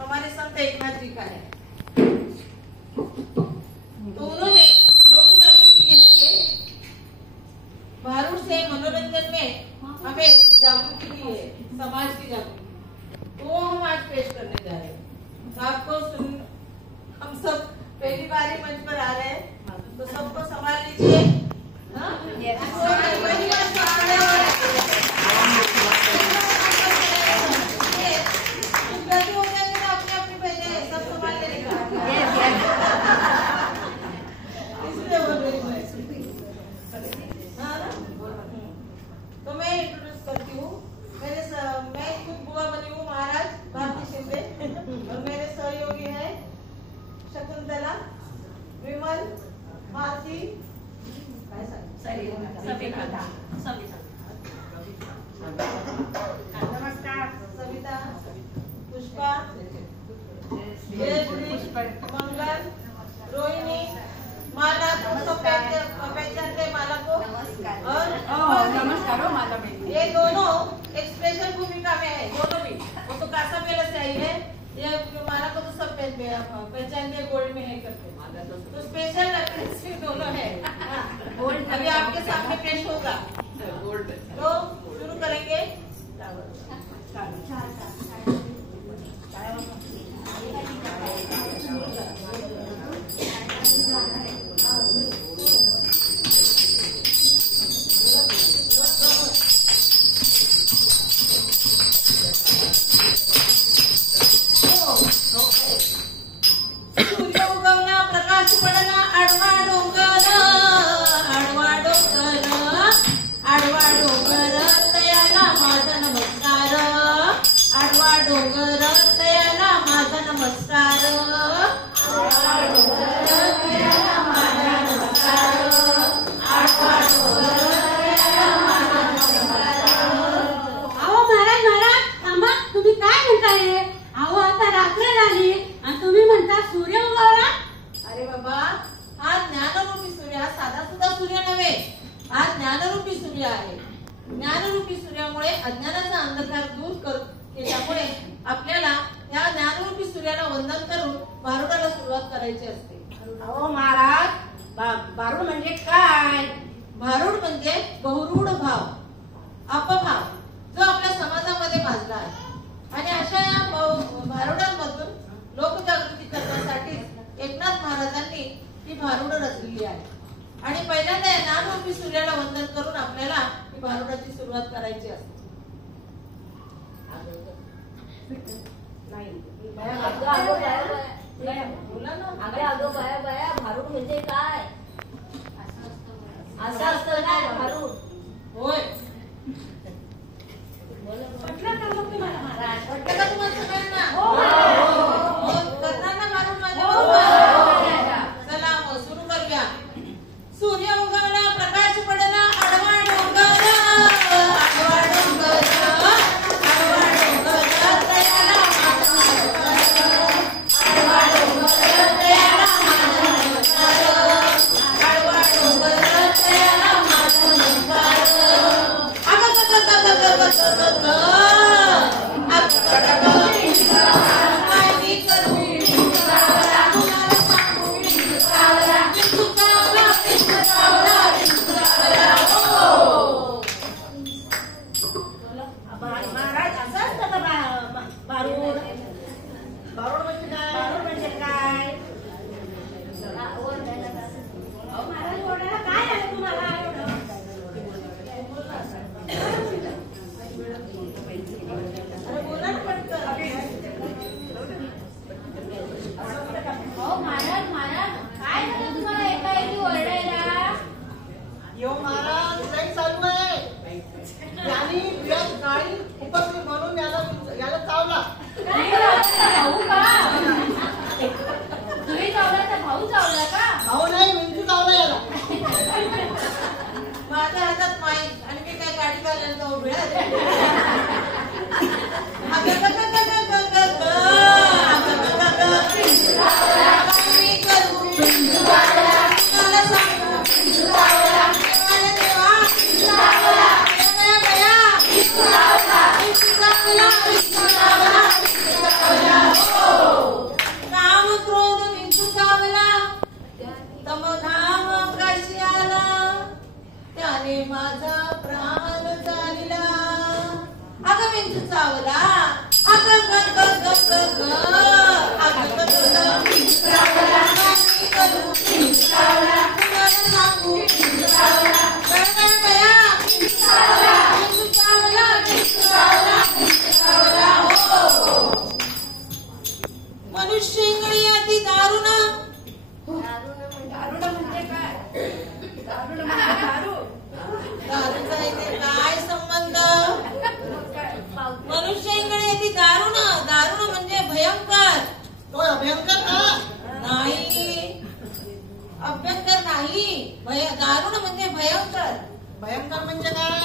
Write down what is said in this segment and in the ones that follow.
हमारे संत एकनाथ जी का है। तो उन्होंने लोक जागृति के लिए भारूड से मनोरंजन में हमें जागृति की है, समाज की जागृति, तो हम आज पेश करने जा रहे हैं। तो आपको हम सब पहली बार ही मंच पर आ रहे हैं, तो सबको संभाल लीजिए। तो मैं इंट्रोड्यूस करती हूँ। मैं खुद बुआ बनी हूँ महाराज भारती शिंदे, और मेरे सहयोगी है शकुंतला, विमल, भारती, नमस्कार, सविता, पुष्पा, मंगल, रोहिणी, माला, तुम सब पहचानते हैं माला को। और नमस्कार माला बहन। ये दोनों एक स्पेशल भूमिका में है, दोनों भी। वो तो कासा मेला से आई है, ये माला को तो सब पहचान के गोल्ड में है करके, तो स्पेशल अप्रेंटिस दोनों है। अभी आपके सामने पेश होगा, तो शुरू करेंगे। सूर्य उगवला, प्रकाश पडला, आडवा डोंगर, आडवा डोंगर तयाला माझा नमस्कार, आडवा डोंगर तयाला माझा नमस्कार, आडवा डोंगर तयाला माझा नमस्कार, आडवा डोंगर तयाला माझा नमस्कार। अहो महाराज महाराज थांबा, तुम्ही काय म्हणताय? अहो आता रात्र झाली आणि तुम्ही म्हणता सूर्य उगवला? अरे बाबा, हा ज्ञानरूपी सूर्य, हा साधा सुद्धा सूर्य नव्हे, हा ज्ञानरूपी सूर्य आहे। ज्ञानरूपी सूर्यामुळे अज्ञानाचा अंधकार दूर केल्यामुळे आपल्याला या ज्ञानरूपी सूर्याला वंदन करून भारुडाला सुरुवात करायची असते। अहो महाराज, भारूड म्हणजे काय? भारुड म्हणजे बहुरूढ भाव, अपभाव, जो आपल्या समाजामध्ये भासला आहे। आणि अशा या भारुडांमधून लोकजागृती करण्यासाठी एकनाथ महाराजांनी ही भारुड रचलेली आहे। आणि पहिल्यांदा ज्ञानरूपी सूर्याला वंदन करून आपल्याला ही भारुडाची सुरुवात करायची असते। भारूड म्हणजे काय? असं असतं काय भारूड? होय, म्हटलं का मग तुम्हाला महाराज? वाटतं का तुम्हाला सगळ्यांना? करणार ना भारुड माझ्या? चला मग सुरू करूया। सूर्य उगवला, प्रकाश पडला, आडवा डोंगर, आडवा डोंगर, आडवा डोंगर तयाला माझा नमस्कार, आडवा डोंगर तयाला माझा नमस्कार, आडवा डोंगर तयाला माझा नमस्कार। महाराज असं असतं का भारूड? भारूड म्हणजे काय? भारूड म्हणजे काय? अहो महाराज ओरडायला काय आहे तुम्हाला एवढं? अरे बोला ना पटकन। अहो महाराज महाराज, काय झालं तुम्हाला एकाएकी ओरडायला? यो महाराज, लई चालू आहे। त्यांनी बियात काळी उपस्थित म्हणून याला चावला। भाऊ का? तुम्ही चावला तर भाऊ चावला का? भाऊ नाही, विंचू चावला याला। माझ्या हातात माईक आणि मी काय गाडी घालायला जाऊ मिळाले। Oh मनुष्य इंगळी अति दारुण. दारुण म्हणजे काय? दारुण म्हणजे दारू. दारूचा इथे काय संबंध? मनुष्य इंगळी अति दारुण. दारुण म्हणजे भयंकर. तो अभयंकर का? नाही, अभ्यंकर नाही. दारुण म्हणजे भयंकर. भयंकर म्हणजे काय?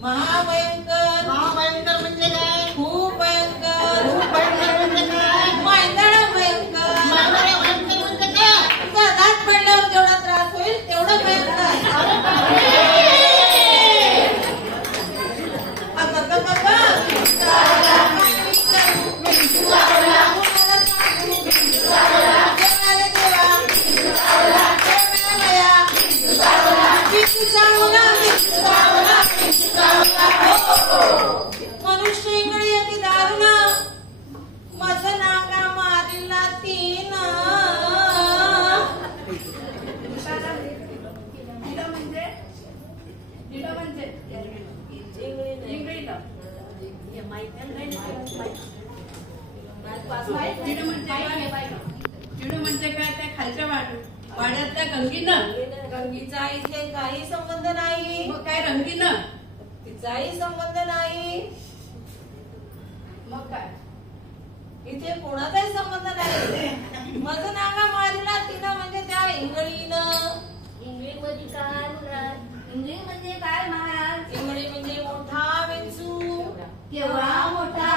महाभयंकर. महाभयंकर म्हणजे काय? खूप भयंकर. खूप भयंकर म्हणजे काय? मांदळ भयंकर. मानव भयंकर म्हणजे काय? तुझा दात पडल्यावर जेवढा त्रास होईल तेवढं भयंकर. मनुष्य इंगळी अति दारुण. मज नागा मारिला तीन. चिडू म्हणजे काय? त्या खालच्या वाड्यातल्या गंगीनं. गंगीचा इथे काही संबंध नाही. मग काय रंगीनं? तिचाही संबंध नाही. मग काय? इथे कोणाचाही संबंध नाही. मज नागा मारिला तिनं म्हणजे त्या इंगळीनं. इंग्लिश मध्ये काय महाराज? इंग्लिश म्हणजे काय महाराज? इंगळी म्हणजे मोठा विंचू. केवढा मोठा?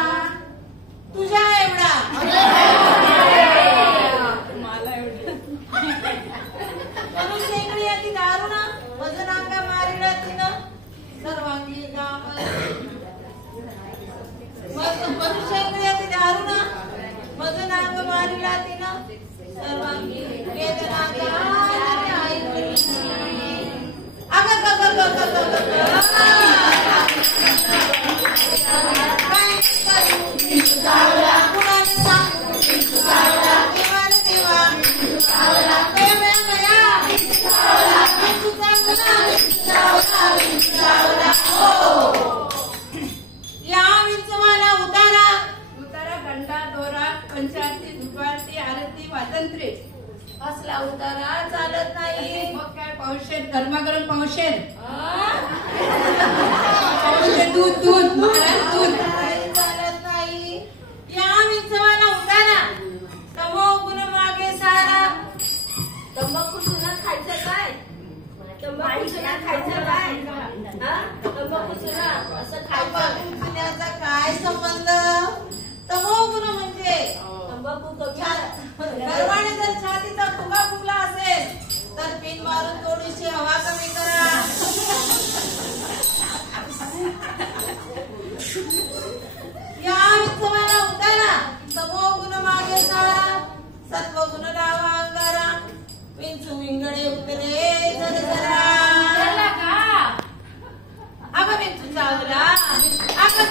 तुझ्या एवढा. मला एवढं. मनुष्य इंगळी अति दारुण. मज नागा मारिला तिनं सर्वांगी गाम. मनुष्य इंगळी अति दारुण. मज नाग मारिला तिनं सर्वांगी वेदना या विंचवाला उतारा. उतारा गंडा दोरा पंचायती दुपारती आरती स्वातंत्र्य. असला उतारा चालत नाही. मग काय? पावशेर गरमागरम पावशेर. आ? पावशेर दूध दूध महाराज दूध. उताराही चालत नाही. या विंचवाला उतारा. तमो गुण मागे सारा. तंबाखू सुना खायचं काय? तंबाखू सुना खायचं काय? हा? तंबाखू सुना असं खायचं. तंबाखू पिण्याचा काय संबंध? तमो गुण म्हणजे तंबाखू कमी गर्वाने जर छातीचा फुगा फुगला असेल तर पिन मारून थोडीशी हवा कमी करा. या विंचवाला उतारा. तमो गुण मागे सारा. सत्व गुण लावा अंगारा. विंचू विंगळे उतरे जर जरा. उतरला का? अगं विंचू चावला. अगं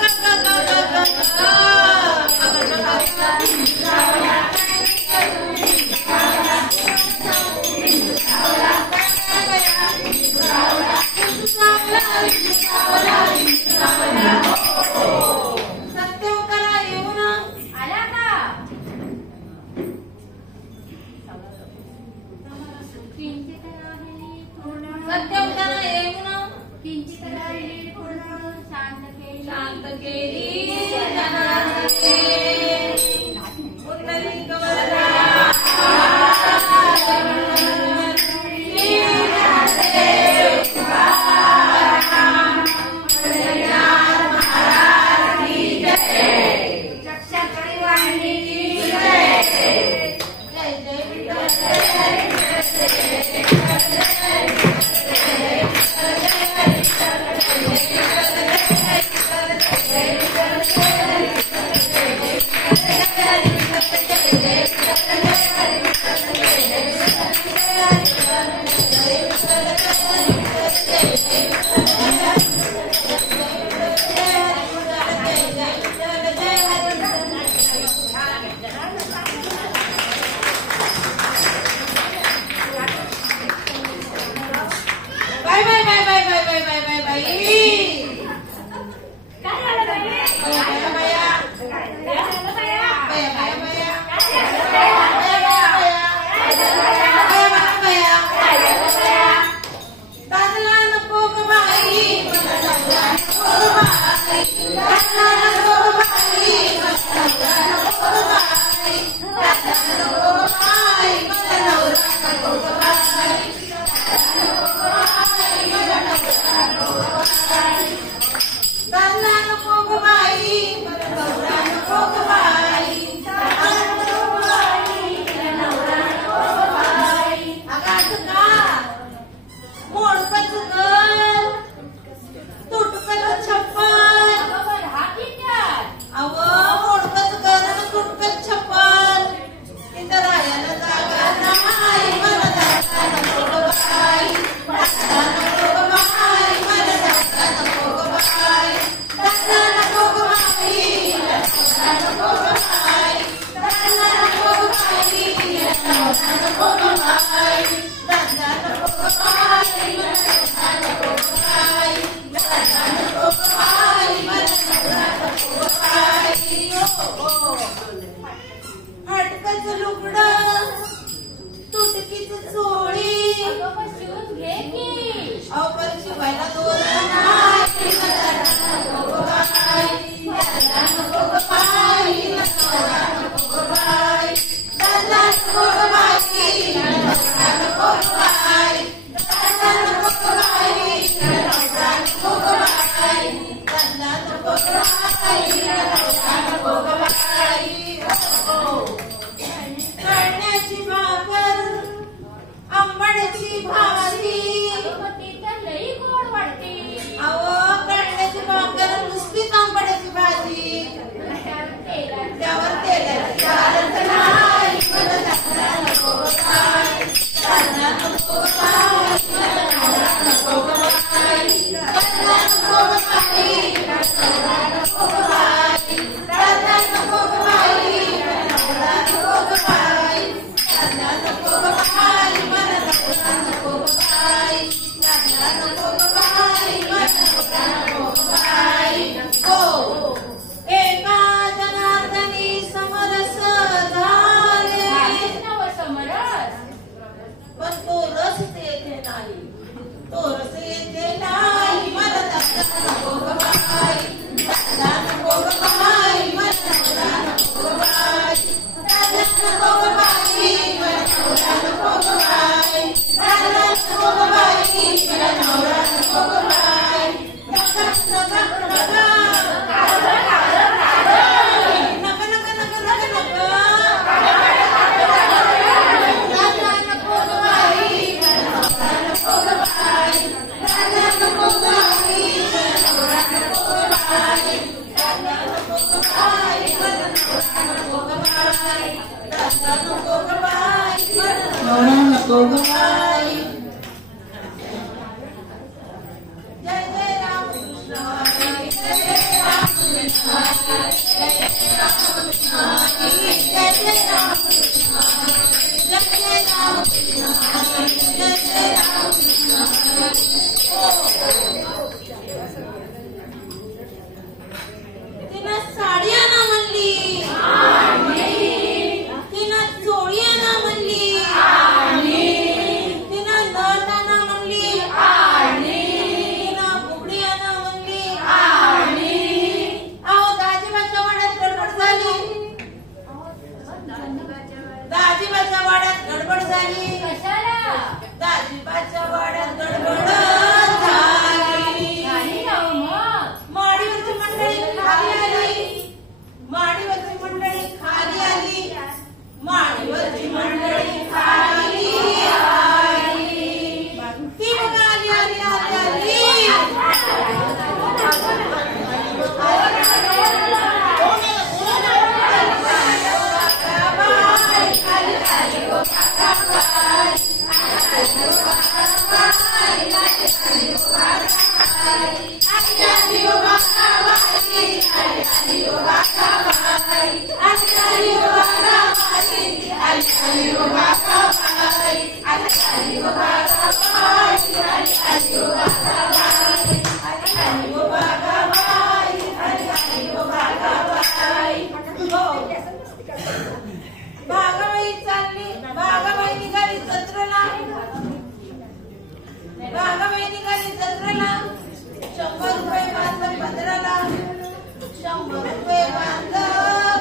मरुपे बांध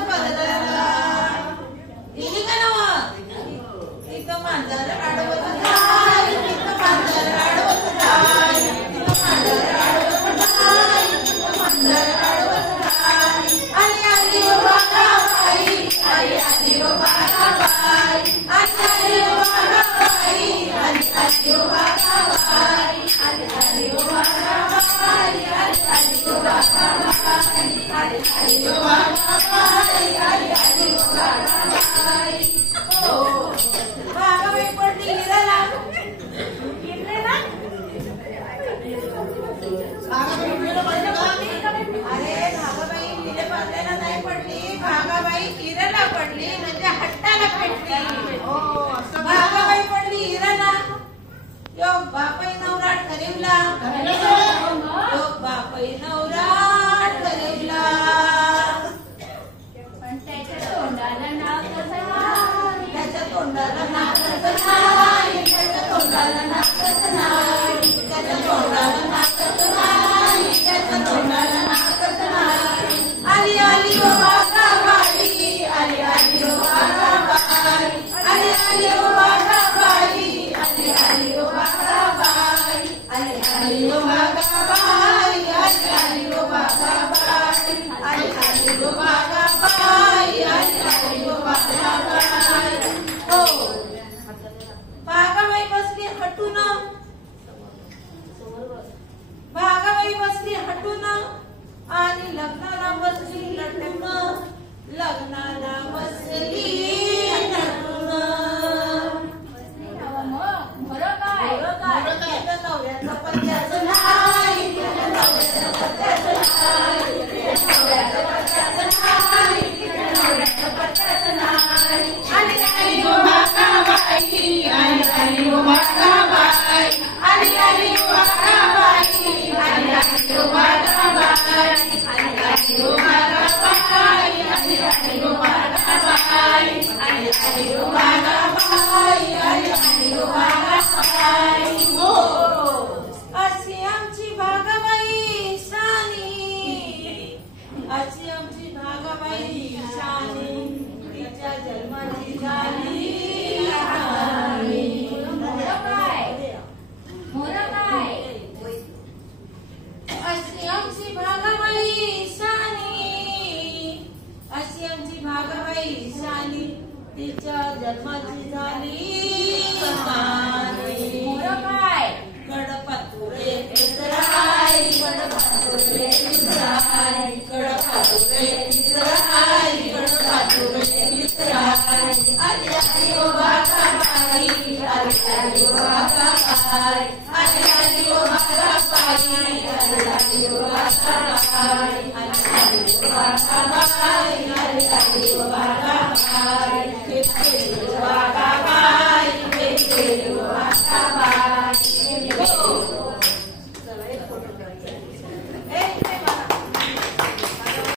पदराला. दिली का नाव? इथं मांजर आडवत जाय, इथं मांजर आडवत जाय, इथं मांजर आडवत जाय, इथं मांजर आडवत जाय. आली आली ओ बागाबाई, आली आली ओ बागाबाई, आली आली ओ बागाबाई, आली आली ओ बागाबाई, आली आली ओ बागाबाई, आली आली ओ बागाबाई, आली आली ओ बागाबाई, आली आली ओ बागाबाई. बागाबाई पडली हिराला. अरे भागाबाई हिरे बांधायला नाही पडली, भागाबाई हिराला पडली, म्हणजे हट्टाला पेटली. भागाबाई पडली हिराला. योग बापाई नवरा ठरवला, योग बापाई नवरा ठरवला. पण त्याच्या तोंडाला नाकच नाही, त्याच्या तोंडाला नाकच नाही, त्याच्या तोंडाला नाकच नाही, त्याच्या तोंडाला नाकच नाही, त्याच्या तोंडाला नाकच नाही. आली आली ओ बागाबाई, आली आली ओ बागाबाई, आली आली ओ बागाबाई, आली आली ओ बागाबाई, आली आली ओ बागाबाई, आली आली ओ बागाबाई, आली आली ओ बागाबाई, आली आली ओ बागाबाई. हो बागाबाई बसली हटून, बागाबाई बसली हटून आणि लग्नाला बसली लटून, लग्नाला बसली लटून. बरं काय तिथं नवऱ्याचा पत्त्याचं नाही, तिथं नवऱ्याचा पत्त्याचं नाही, तिथं नवऱ्याचा पत्त्याचं नाही, तिथं नवऱ्याचा पत्त्याचं नाही. आली आली ओ बागाबाई, आली आली ओ बागाबाई, आली आली ओ बागाबाई, आली आली ओ बागाबाई, आली आली ओ बागाबाई, आली आली ओ बागाबाई, आली आली ओ बागाबाई, आली आली ओ बागाबाई. हो अशी आमची भागाबाई शानी, अशी आमची भागाबाई शानी, तिच्या जन्माची झाली कहाणी. मोरं काय अशी आमची भागाबाई शानी, अशी आमची भागाबाई शानी, तिच्या जन्माची झाली कहाणी. मोरं काय गडपातुरे पितराई, गडपातुरे पितराई, गडपातुरे पितराई, गडपातुरे पितराई. आली आली ओ बागाबाई, आली आली ओ बागाबाई, आली आली ओ बागाबाई, आली आली ओ बागाबाई, आली आली ओ बागाबाई, आली आली ओ बागाबाई.